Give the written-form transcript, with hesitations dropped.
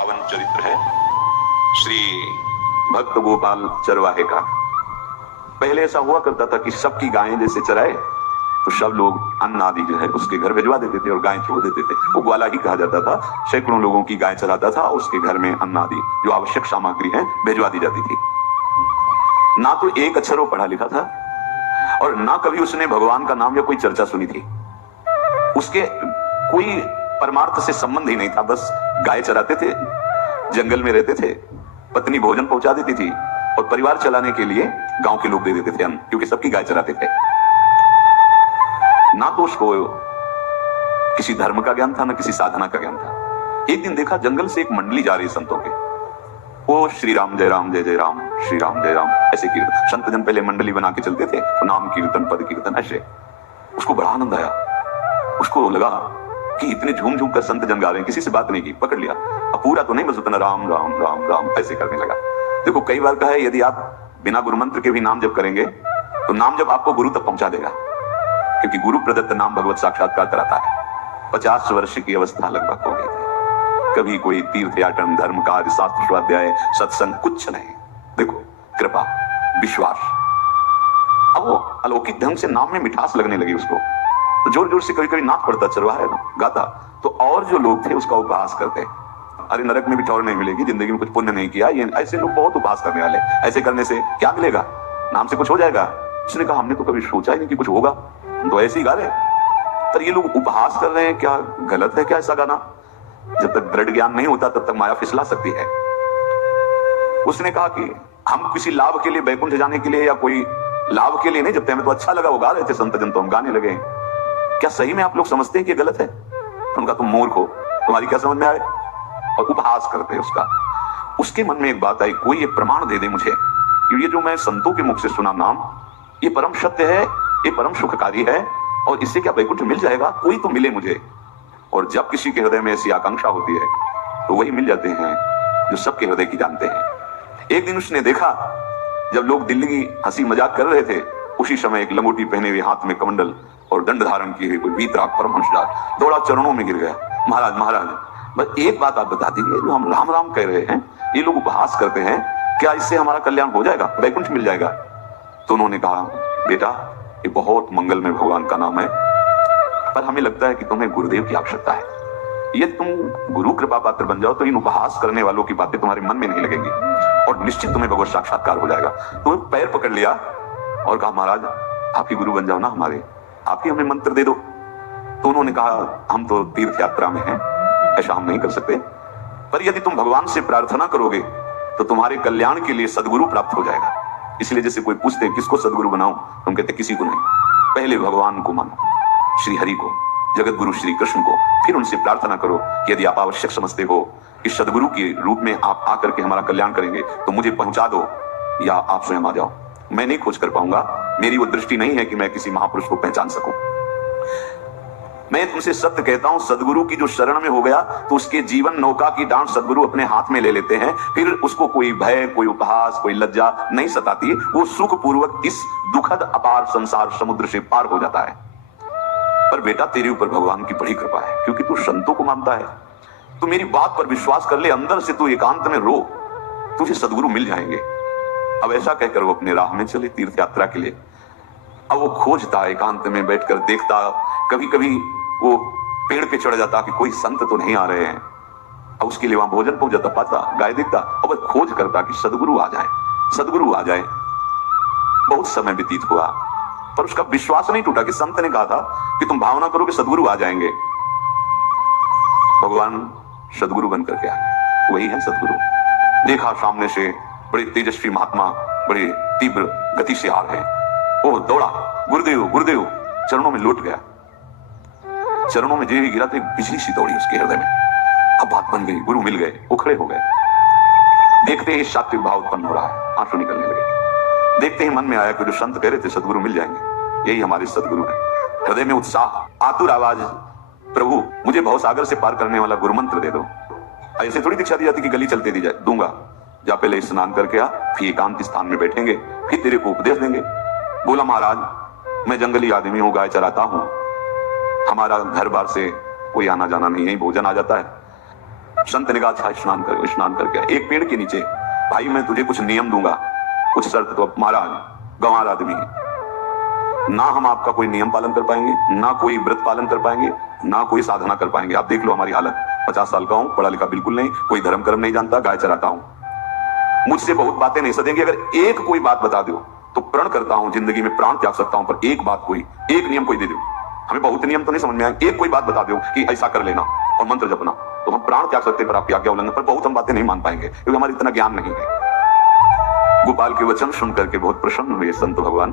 पावन चरित्र है श्री भक्त गोपाल चरवाहे का। पहले ऐसा हुआ करता था कि सबकी गायें जैसे चराए तो सब लोग अन्न आदि जो है उसके घर भिजवा देते थे और गायें छोड़ देते थे। वो ग्वाला ही कहा जाता था। सैकड़ों लोगों की गाय चराता था, उसके घर में अन्न आदि जो आवश्यक सामग्री है भिजवा दी जाती थी। ना तो एक अक्षर वो पढ़ा लिखा था और ना कभी उसने भगवान का नाम या कोई चर्चा सुनी थी। उसके कोई परमार्थ से संबंध ही नहीं था। बस गाय चराते थे, जंगल में रहते थे, पत्नी भोजन पहुंचा देती थी और परिवार चलाने के लिए गांव के लोग दे देते थे अन्न, क्योंकि सबकी गाय चराते थे। ना तो उसको किसी धर्म का ज्ञान था, ना किसी साधना का ज्ञान था। एक दिन देखा जंगल से एक मंडली जा रही संतों के, वो श्री राम जय राम जय जय राम, श्री राम जय राम ऐसे कीर्तन। संत जन पहले मंडली बना के चलते थे, तो नाम कीर्तन पद कीर्तन ऐसे। उसको बड़ा आनंद आया। उसको लगा कि इतने झूम झूम कर संत जन गा रहे हैं, किसी से बात नहीं की, पकड़ लिया। अब पूरा तो नहीं, बस उतना राम राम राम राम ऐसे करने लगा। देखो कई बार कहा है यदि आप बिना गुरु मंत्र के भी नाम जप करेंगे तो नाम जप आपको गुरु तक पहुंचा देगा, क्योंकि गुरु प्रदत्त नाम भगवत साक्षात्कार कराता है। 50 वर्ष की अवस्था लगभग हो गई थी। कभी कोई तीर्थ याटन, धर्म कार्य, शास्त्र स्वाध्याय, सत्संग कुछ नहीं। देखो कृपा, विश्वास। अब वो अलौकिक ढंग से नाम में मिठास लगने लगी उसको, तो जोर जोर से कभी कभी नाच पड़ता, चरवाहा गाता, तो और जो लोग थे उसका उपहास करते। अरे नरक में भी ठौर नहीं मिलेगी, जिंदगी में कुछ पुण्य नहीं किया, ये ऐसे लोग बहुत उपहास करने वाले। ऐसे करने से क्या मिलेगा? नाम से कुछ हो जाएगा? उसने कहा हमने तो कभी सोचा ही नहीं कि कुछ होगा, तो ऐसे ही गा रहे। पर ये लोग उपहास कर रहे हैं, क्या गलत है क्या ऐसा गाना? जब तक दृढ़ ज्ञान नहीं होता तब तक माया फिसला सकती है। उसने कहा कि हम किसी लाभ के लिए, बैकुंठ जाने के लिए या कोई लाभ के लिए नहीं जबते, हमें तो अच्छा लगा वो गा रहे थे संत जन, तो हम गाने लगे। क्या सही में आप लोग समझते हैं कि गलत है? उनका तुम मूर्ख हो, तुम्हारी क्या समझ में आए? और उपहास करते हैं उसका। उसके मन में एक बात आई, कोई ये प्रमाण दे दे मुझे कि ये जो मैं संतों के मुख से सुना नाम, ये परम सत्य है, ये परम सुखकारी है, और इससे क्या वैकुंठ मिल जाएगा? कोई तो मिले मुझे। और जब किसी के हृदय में ऐसी आकांक्षा होती है तो वही मिल जाते हैं जो सबके हृदय की जानते हैं। एक दिन उसने देखा जब लोग दिल्ली की हंसी मजाक कर रहे थे, उसी समय एक लंगोटी पहने हुए, हाथ में कमंडल और दंड धारण किए हुए कोई वीतराग परमहंसदास दौड़ा, चरणों में गिर गया। महाराज महाराज, बस एक बात आप बता दीजिए, जो हम राम राम कह रहे हैं, ये लोग उपहास करते हैं, क्या इससे हमारा कल्याण हो जाएगा, वैकुंठ मिल जाएगा? तो उन्होंने कहा बेटा ये बहुत मंगल में भगवान का नाम है, पर हमें लगता है कि तुम्हें गुरुदेव की आवश्यकता है। ये तुम गुरु कृपा पात्र बन जाओ तो इन उपहास करने वालों की बातें तुम्हारे मन में नहीं लगेंगी और निश्चित तुम्हें भगवत साक्षात्कार हो जाएगा। तो पैर पकड़ लिया और कहा महाराज आप ही गुरु बन जाओ ना हमारे, आप ही हमें मंत्र दे दो। तो उन्होंने कहा हम तो तीर्थ यात्रा में हैं, ऐसा हम नहीं कर सकते, पर यदि तुम भगवान से प्रार्थना करोगे तो तुम्हारे कल्याण के लिए सदगुरु प्राप्त हो जाएगा। इसलिए जैसे कोई पूछते किसको सदगुरु बनाऊं, तुम कहते किसी को नहीं, पहले भगवान को मानो, श्री हरि को, जगत गुरु श्री कृष्ण को, फिर उनसे प्रार्थना करो कि यदि आप आवश्यक समझते हो कि सदगुरु के रूप में आप आकर के हमारा कल्याण करेंगे तो मुझे पहुंचा दो, या आप स्वयं आ जाओ। मैं नहीं खोज कर पाऊंगा, मेरी वो दृष्टि नहीं है कि मैं किसी महापुरुष को पहचान सकूं। मैं तुमसे सत्य कहता हूं, सदगुरु की जो शरण में हो गया तो उसके जीवन नौका की डांट सदगुरु अपने हाथ में ले लेते हैं। फिर उसको कोई भय, कोई उपहास, कोई लज्जा नहीं सताती। वो सुखपूर्वक इस दुखद अपार संसार समुद्र से पार हो जाता है। पर बेटा तेरे ऊपर भगवान की बड़ी कृपा है, क्योंकि तू संतों को मानता है। तू मेरी बात पर विश्वास कर ले, अंदर से तू एकांत में रो, तुझे सदगुरु मिल जाएंगे। अब ऐसा कहकर वो अपने राह में चले तीर्थ यात्रा के लिए। अब वो खोजता, एकांत में बैठकर देखता, कभी कभी वो पेड़ पे चढ़ जाता कि कोई संत तो नहीं आ रहे हैं। अब उसके लिए वहां भोजन पहुंच जाता, पाता, गाय देखता, अब खोज करता कि सदगुरु आ जाए, सदगुरु आ जाए। बहुत समय व्यतीत हुआ पर उसका विश्वास नहीं टूटा कि संत ने कहा था कि तुम भावना करो कि सदगुरु आ जाएंगे। भगवान सदगुरु बनकर के आए, वही है सदगुरु। देखा सामने से बड़े तेजस्वी महात्मा बड़े तीव्र गति से आ रहे हैं। वो दौड़ा, गुरुदेव गुरुदेव, चरणों में लौट गया। चरणों में जेवी गिरा तो एक बिजली सी दौड़ी उसके हृदय में। अब बात बन गई, गुरु मिल गए। वो खड़े हो गए, देखते ही सात्विक भाव उत्पन्न हो रहा है, आंसू निकलने लगे। देखते ही मन में आया कि जो संत कह रहे थे सदगुरु मिल जाएंगे, यही हमारे सदगुरु हैं। हृदय में उत्साह, आतुर आवाज, प्रभु मुझे भवसागर से पार करने वाला गुरु मंत्र दे दो। ऐसे थोड़ी दीक्षा दी जाती कि गली चलते दी जाए, दूंगा। जा पहले स्नान करके आ, फिर एकांत स्थान में बैठेंगे, फिर तेरे को उपदेश देंगे। बोला महाराज मैं जंगली आदमी हूँ, गाय चराता हूँ, हमारा घर बार से कोई आना जाना नहीं है, भोजन आ जाता है। संत ने कहा अच्छा स्नान कर, स्नान करके एक पेड़ के नीचे, भाई मैं तुझे कुछ नियम दूंगा, कुछ शर्त। तो महाराज गंवार आदमी है, ना हम आपका कोई नियम पालन कर पाएंगे, ना कोई व्रत पालन कर पाएंगे, ना कोई साधना कर पाएंगे। आप देख लो हमारी हालत, 50 साल का हूं, पढ़ा लिखा बिल्कुल नहीं, कोई धर्म कर्म नहीं जानता, गाय चराता हूं, मुझसे बहुत बातें नहीं सदेंगी। अगर एक कोई बात बता दो तो प्रण करता हूं जिंदगी में प्राण त्याग सकता हूं, पर एक बात कोई, एक नियम कोई दे दो। हमें बहुत नियम तो नहीं समझ में आए, एक कोई बात बता दो कि ऐसा कर लेना और मंत्र जपना, तो हम प्राण त्याग सकते हैं, पर आपकी आज्ञा उल्लंघन पर बहुत हम बातें नहीं मान पाएंगे, क्योंकि हमारा इतना ज्ञान नहीं है। गोपाल के वचन सुन करके बहुत प्रसन्न हुए संत भगवान।